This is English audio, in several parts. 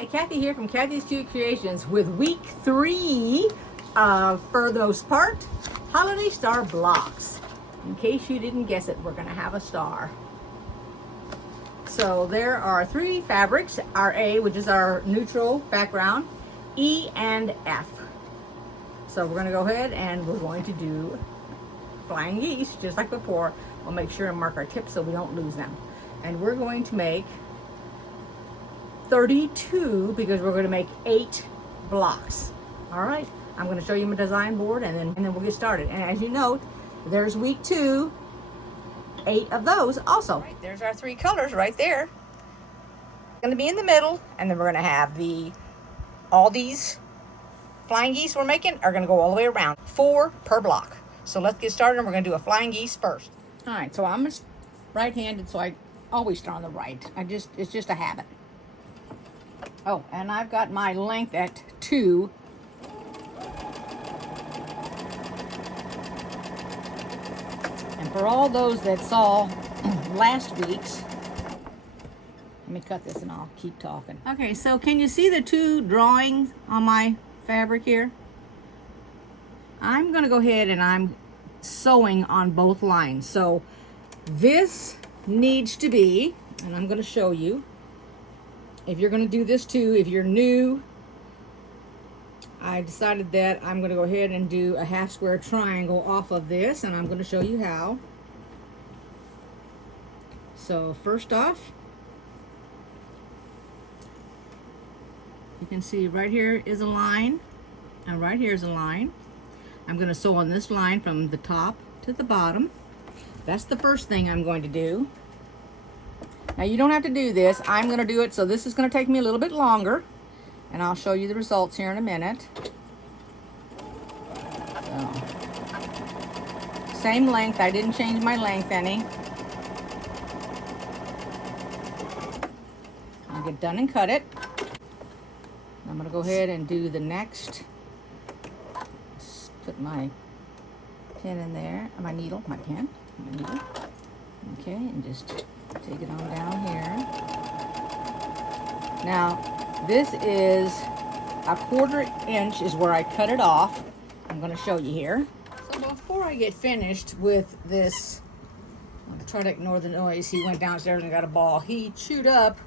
Hi, Kathy here from Kathy's Cute Creations with week 3 of, for the most part, Holiday Star blocks. In case you didn't guess it, we're going to have a star. So there are 3 fabrics, our A, which is our neutral background, E, and F. So we're going to go ahead and we're going to do flying geese, just like before. We'll make sure and mark our tips so we don't lose them. And we're going to make 32 because we're going to make 8 blocks. All right, I'm going to show you my design board and then we'll get started. And as you note, there's week 2, 8 of those also. Right, there's our 3 colors right there. Going to be in the middle, and then we're going to have all these flying geese we're making are going to go all the way around, 4 per block. So let's get started, and we're going to do a flying geese first. All right, so I'm right-handed, so I always start on the right. It's just a habit. Oh, and I've got my length at 2. And for all those that saw last week's, let me cut this and I'll keep talking. Okay, so can you see the 2 drawings on my fabric here? I'm going to go ahead and I'm sewing on both lines. So this needs to be, and I'm going to show you, if you're going to do this too, if you're new, I decided that I'm going to go ahead and do a half square triangle off of this, and I'm going to show you how. So first off, you can see right here is a line, and right here is a line. I'm going to sew on this line from the top to the bottom. That's the first thing I'm going to do. Now you don't have to do this. I'm going to do it, so this is going to take me a little bit longer, and I'll show you the results here in a minute. So, same length. I didn't change my length any. I'll get done and cut it. I'm going to go ahead and do the next. Just put my pin in there, my needle, my pen, my needle. Okay, and just take it on down here. Now, this is a 1/4 inch is where I cut it off. I'm going to show you here. So before I get finished with this, I'll try to ignore the noise. He went downstairs and got a ball. He chewed up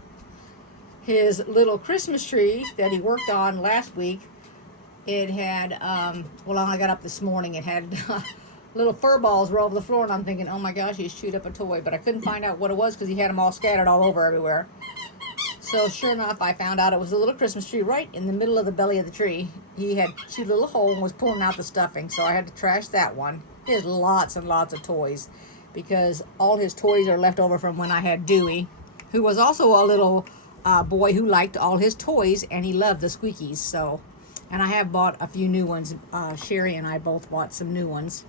his little Christmas tree that he worked on last week. It had, well, I got up this morning, it had little fur balls were all over the floor, and I'm thinking, oh my gosh, he's chewed up a toy, but I couldn't find out what it was because he had them all scattered all over everywhere. So sure enough, I found out it was a little Christmas tree right in the middle of the belly of the tree. He had chewed a little hole and was pulling out the stuffing, so I had to trash that one. He has lots and lots of toys because all his toys are left over from when I had Dewey, who was also a little boy who liked all his toys, and he loved the squeakies. So, and I have bought a few new ones. Sherry and I both bought some new ones.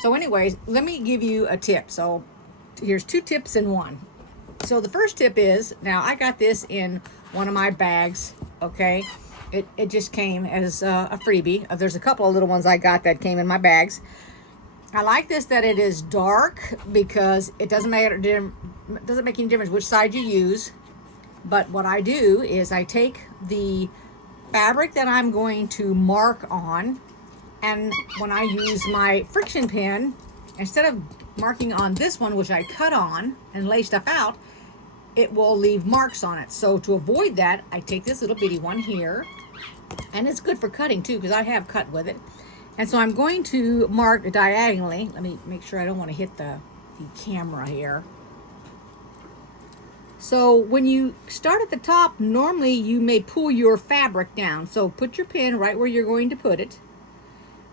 So anyways, let me give you a tip. So here's 2 tips in one. So the first tip is, now I got this in one of my bags, okay? It just came as a freebie. There's a couple of little ones I got that came in my bags. I like this that it is dark because it doesn't make any difference which side you use. But what I do is I take the fabric that I'm going to mark on, and when I use my friction pen, instead of marking on this one, which I cut on and lay stuff out, it will leave marks on it. So to avoid that, I take this little bitty one here, and it's good for cutting too, because I have cut with it. And so I'm going to mark diagonally. Let me make sure I don't want to hit the camera here. So when you start at the top, normally you may pull your fabric down. So put your pin right where you're going to put it,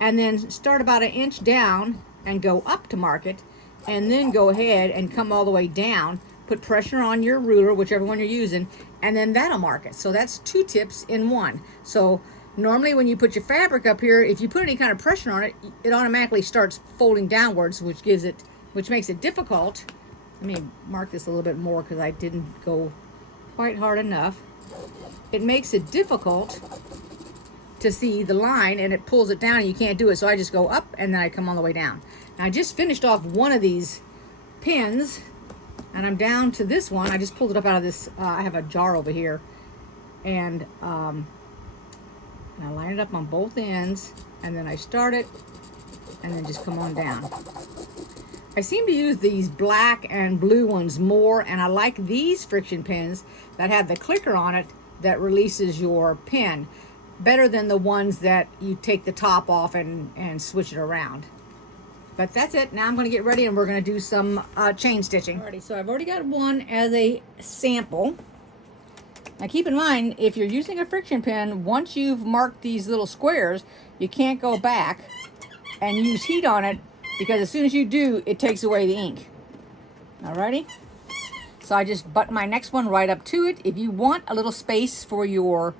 and then start about 1 inch down and go up to mark it, and then go ahead and come all the way down. Put pressure on your ruler, whichever one you're using, and then that'll mark it. So that's 2 tips in one. So normally when you put your fabric up here, if you put any kind of pressure on it, it automatically starts folding downwards, which makes it difficult. Let me mark this a little bit more because I didn't go quite hard enough. It makes it difficult to see the line, and it pulls it down and you can't do it. So I just go up and then I come all the way down. Now I just finished off one of these pins and I'm down to this one. I just pulled it up out of this, I have a jar over here, and I line it up on both ends, and then I start it, and then just come on down. I seem to use these black and blue ones more, and I like these friction pins that have the clicker on it that releases your pin better than the ones that you take the top off and switch it around. But that's it. Now I'm going to get ready and we're going to do some chain stitching. Alrighty, so I've already got one as a sample. Now keep in mind, if you're using a friction pin, once you've marked these little squares, you can't go back and use heat on it, because as soon as you do, it takes away the ink. Alrighty? So I just butt my next one right up to it. If you want a little space for your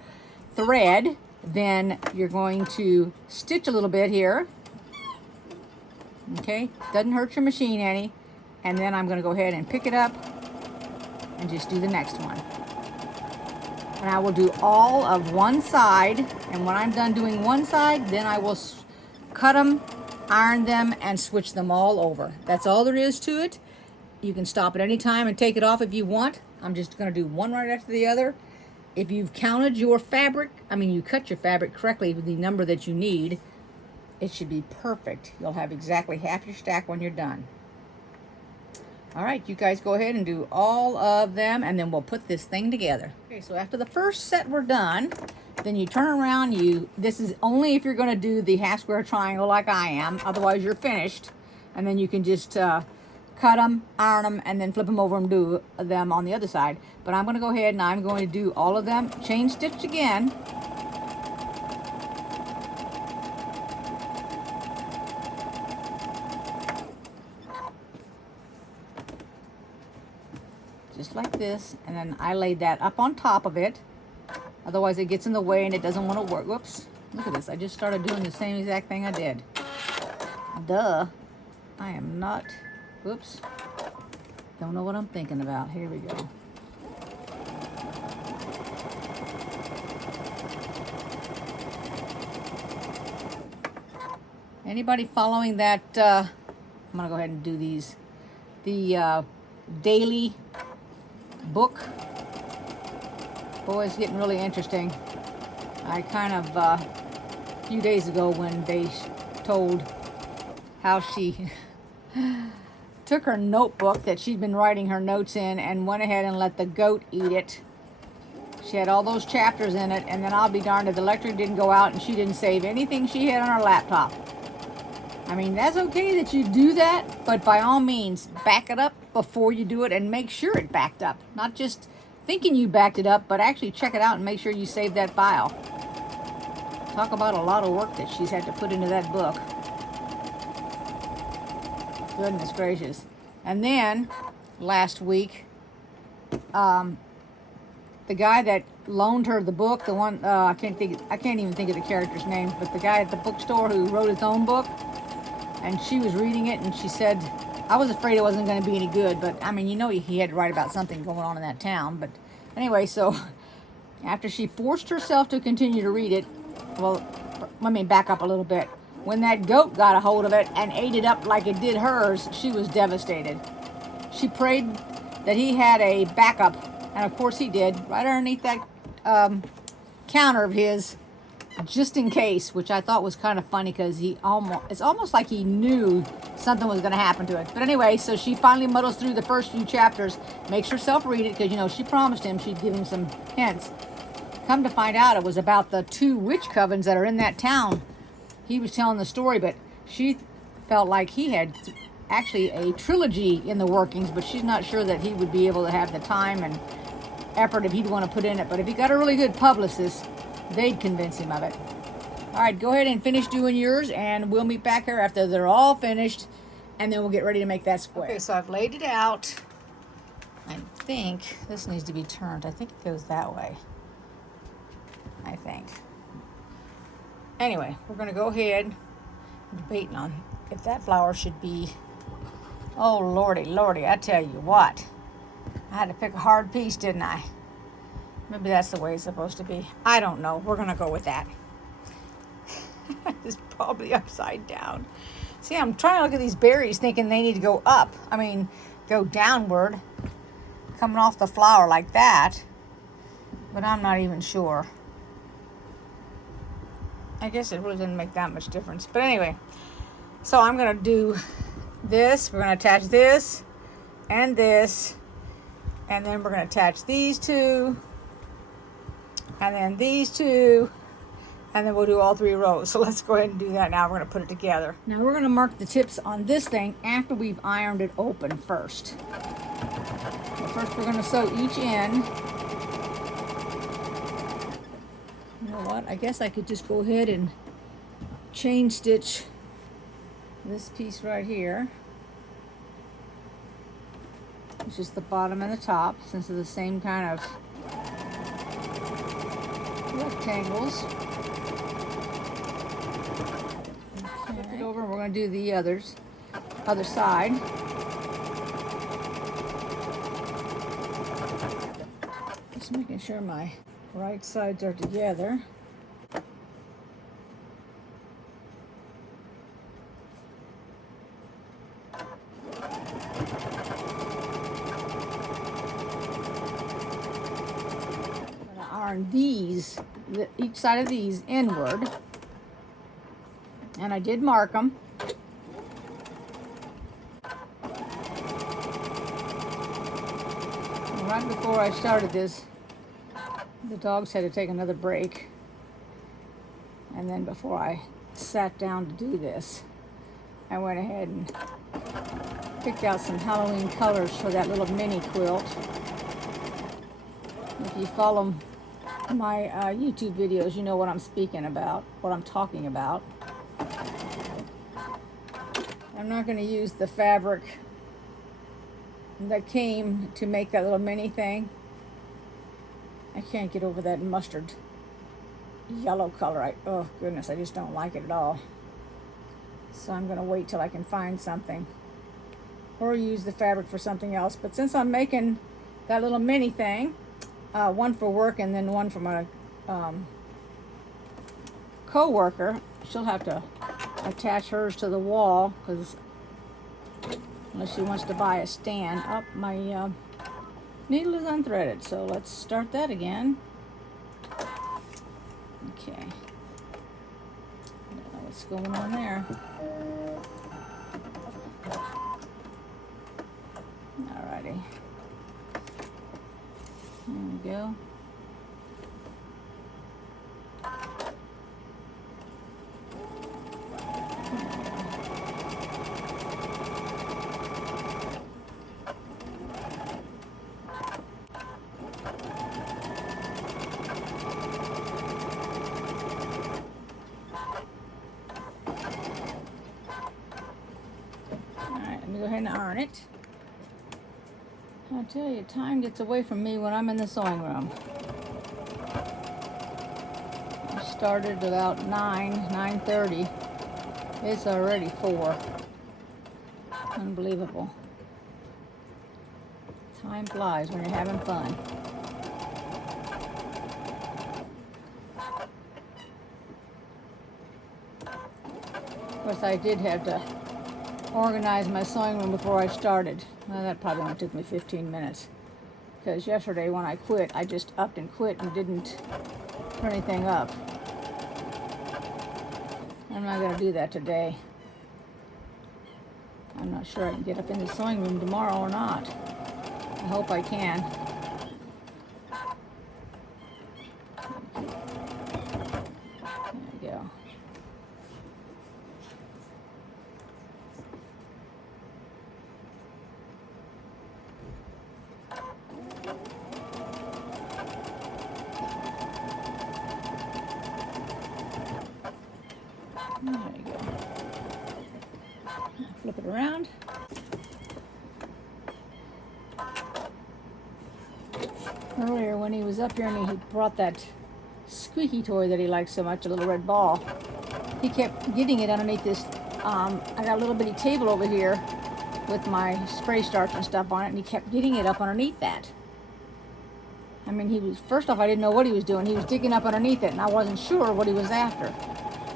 thread, then you're going to stitch a little bit here. Okay, doesn't hurt your machine any. And then I'm going to go ahead and pick it up and just do the next one. And I will do all of one side, and when I'm done doing one side, then I will cut them, iron them, and switch them all over. That's all there is to it. You can stop at any time and take it off if you want. I'm just going to do one right after the other. If you've counted your fabric, you cut your fabric correctly with the number that you need, it should be perfect. You'll have exactly half your stack when you're done. All right, you guys go ahead and do all of them, and then we'll put this thing together. Okay, so after the first set were done, then you turn around. This is only if you're going to do the half square triangle like I am. Otherwise, you're finished. And then you can just cut them, iron them, and then flip them over and do them on the other side. But I'm going to go ahead and I'm going to do all of them chain stitched again. Just like this, and then I laid that up on top of it. Otherwise it gets in the way and it doesn't want to work. Whoops, look at this. I just started doing the same exact thing I did. Duh. I am not, whoops. Don't know what I'm thinking about. Here we go. Anybody following that? I'm going to go ahead and do these. The daily book. Boy, it's getting really interesting. I kind of, a few days ago when they told how she took her notebook that she'd been writing her notes in and went ahead and let the goat eat it. She had all those chapters in it, and then I'll be darned if the electric didn't go out and she didn't save anything she had on her laptop. That's okay that you do that, but by all means, back it up before you do it and make sure it backed up. Not just thinking you backed it up, but actually check it out and make sure you save that file. Talk about a lot of work that she's had to put into that book. Goodness gracious. And then, last week, the guy that loaned her the book, the one, I can't even think of the character's name, but the guy at the bookstore who wrote his own book, and she was reading it, and she said, I was afraid it wasn't going to be any good, but he had to write about something going on in that town. But anyway, so after she forced herself to continue to read it, well, let me back up a little bit. When that goat got a hold of it and ate it up like it did hers, she was devastated. She prayed that he had a backup, and of course he did, right underneath that counter of his, just in case, which I thought was kind of funny because it's almost like he knew something was going to happen to it. But anyway, so she finally muddles through the first few chapters, makes herself read it because, she promised him she'd give him some hints. Come to find out, it was about the 2 witch covens that are in that town. He was telling the story, but she felt like he had actually a trilogy in the workings, but she's not sure that he would be able to have the time and effort if he'd want to put in it. But if he got a really good publicist, they'd convince him of it. All right, go ahead and finish doing yours, and we'll meet back here after they're all finished, and then we'll get ready to make that square. Okay, so I've laid it out. I think this needs to be turned. I think it goes that way. I think. Anyway, we're going to go ahead. I'm debating on if that flower should be... Oh, lordy, I tell you what. I had to pick a hard piece, didn't I? Maybe that's the way it's supposed to be. I don't know. We're going to go with that. It's probably upside down. See, I'm trying to look at these berries thinking they need to go up. Go downward. Coming off the flower like that. but I'm not even sure. I guess it really didn't make that much difference. But anyway, so I'm going to do this. We're going to attach this and this. And then we're going to attach these two. And then these two. And then we'll do all 3 rows. So let's go ahead and do that now. We're going to put it together. Now we're going to mark the tips on this thing after we've ironed it open first. But first we're going to sew each end. You know what? I guess I could just go ahead and chain stitch this piece right here, which is the bottom and the top, since they're the same kind of rectangles. Flip it over, and we're going to do the other side. Just making sure my right sides are together. These, each side of these inward, and I did mark them. And right before I started this, the dogs had to take another break, and then before I sat down to do this, I went ahead and picked out some Halloween colors for that little mini quilt. If you follow my YouTube videos, you know what I'm speaking about, what I'm talking about. I'm not going to use the fabric that came to make that little mini thing. I can't get over that mustard yellow color. Oh goodness, I just don't like it at all. So I'm going to wait till I can find something, or use the fabric for something else. But since I'm making that little mini thing, one for work and then one from a co-worker, she'll have to attach hers to the wall, because unless she wants to buy a stand. Oh, my needle is unthreaded, so let's start that again. Okay, what's going on there? Alrighty. There we go. Alright, let me go ahead and iron it. I tell you, time gets away from me when I'm in the sewing room. I started about 9:30. It's already 4. Unbelievable. Time flies when you're having fun. Of course, I did have to organize my sewing room before I started. Well, that probably only took me 15 minutes. Because yesterday when I quit, I just upped and quit and didn't put anything up. I'm not going to do that today. I'm not sure I can get up in the sewing room tomorrow or not. I hope I can. There we go. There you go. Flip it around. Earlier when he was up here and he brought that squeaky toy that he liked so much, a little red ball, he kept getting it underneath this. I got a little bitty table over here with my spray starch and stuff on it, and he kept getting it up underneath that. I mean, he was, first off, I didn't know what he was doing. He was digging up underneath it, and I wasn't sure what he was after.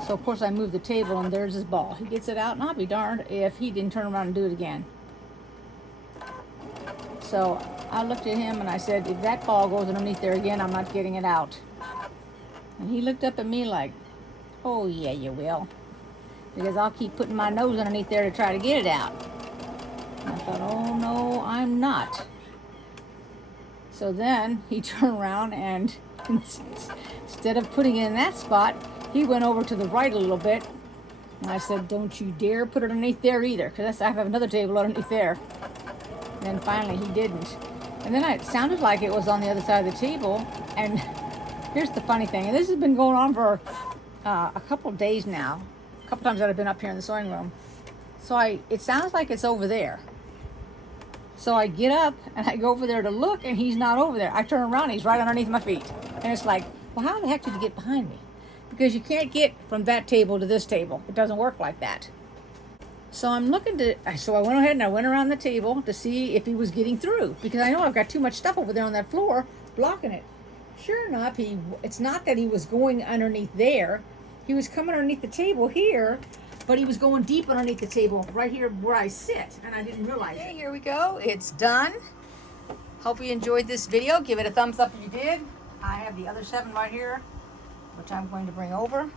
So, of course, I moved the table, and there's his ball. He gets it out, and I'll be darned if he didn't turn around and do it again. So, I looked at him and I said, if that ball goes underneath there again, I'm not getting it out. And he looked up at me like, oh yeah, you will. Because I'll keep putting my nose underneath there to try to get it out. And I thought, oh no, I'm not. So then he turned around and instead of putting it in that spot, he went over to the right a little bit. And I said, don't you dare put it underneath there either, because I have another table underneath there. And then finally he didn't. And then it sounded like it was on the other side of the table. And here's the funny thing, and this has been going on for a couple of days now. A couple times that I've been up here in the sewing room. So it sounds like it's over there. So I get up and I go over there to look, and he's not over there. I turn around, he's right underneath my feet. And it's like, well, how the heck did you get behind me? Because you can't get from that table to this table. It doesn't work like that. So I went ahead and I went around the table to see if he was getting through, because I know I've got too much stuff over there on that floor blocking it. Sure enough, it's not that he was going underneath there. He was coming underneath the table here, but he was going deep underneath the table right here where I sit, and I didn't realize it. Here we go. It's done. Hope you enjoyed this video. Give it a thumbs up if you did. I have the other 7 right here, which I'm going to bring over.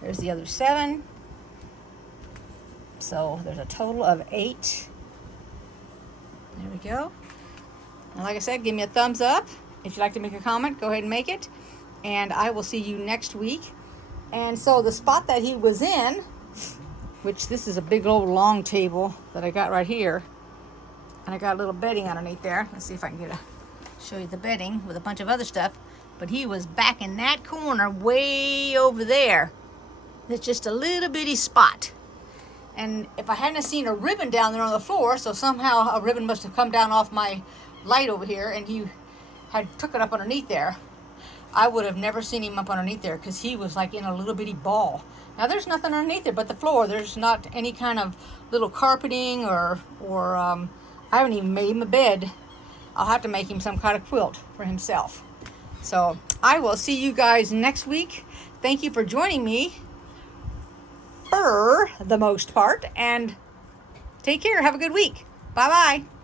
There's the other 7. So there's a total of 8. There we go. And like I said, give me a thumbs up. If you'd like to make a comment, go ahead and make it. And I will see you next week. And so the spot that he was in, which this is a big old long table that I got right here. And I got a little bedding underneath there. Let's see if I can show you the bedding with a bunch of other stuff. But he was back in that corner way over there. It's just a little bitty spot. And if I hadn't seen a ribbon down there on the floor, so somehow a ribbon must have come down off my light over here, and he had took it up underneath there, I would have never seen him up underneath there, because he was like in a little bitty ball. Now there's nothing underneath there but the floor. There's not any kind of little carpeting or I haven't even made him a bed. I'll have to make him some kind of quilt for himself. So I will see you guys next week. Thank you for joining me for the most part, and take care. Have a good week. Bye-bye.